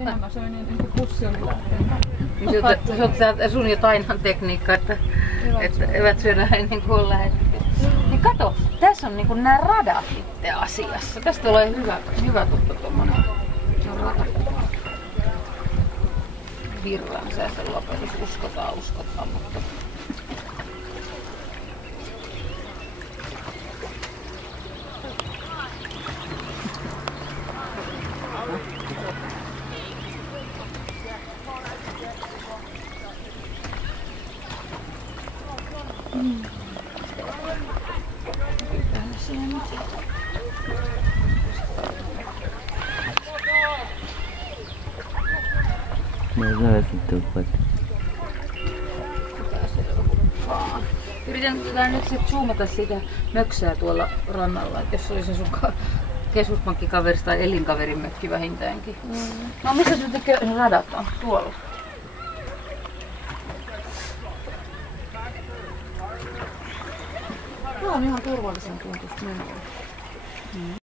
Ihan mä söin niin kuin pussi oli lähtenyt. Se on sun ja Tainan tekniikka, että evät syödä ennen kuin on lähdetty. Niin kato, tässä on niinku nämä radat itse asiassa. Tästä tulee hyvä tommonen rata. Virran säästön lopetus, uskotaan, mutta... Yritän nyt sit zoomata sitä möksää tuolla rannalla, että jos oli se sun keskuspankkikaverista tai elinkaverin mökki vähintäänkin. No missä sun radat on? Tuolla. Tuo on ihan turvallisen tuntuista menoa.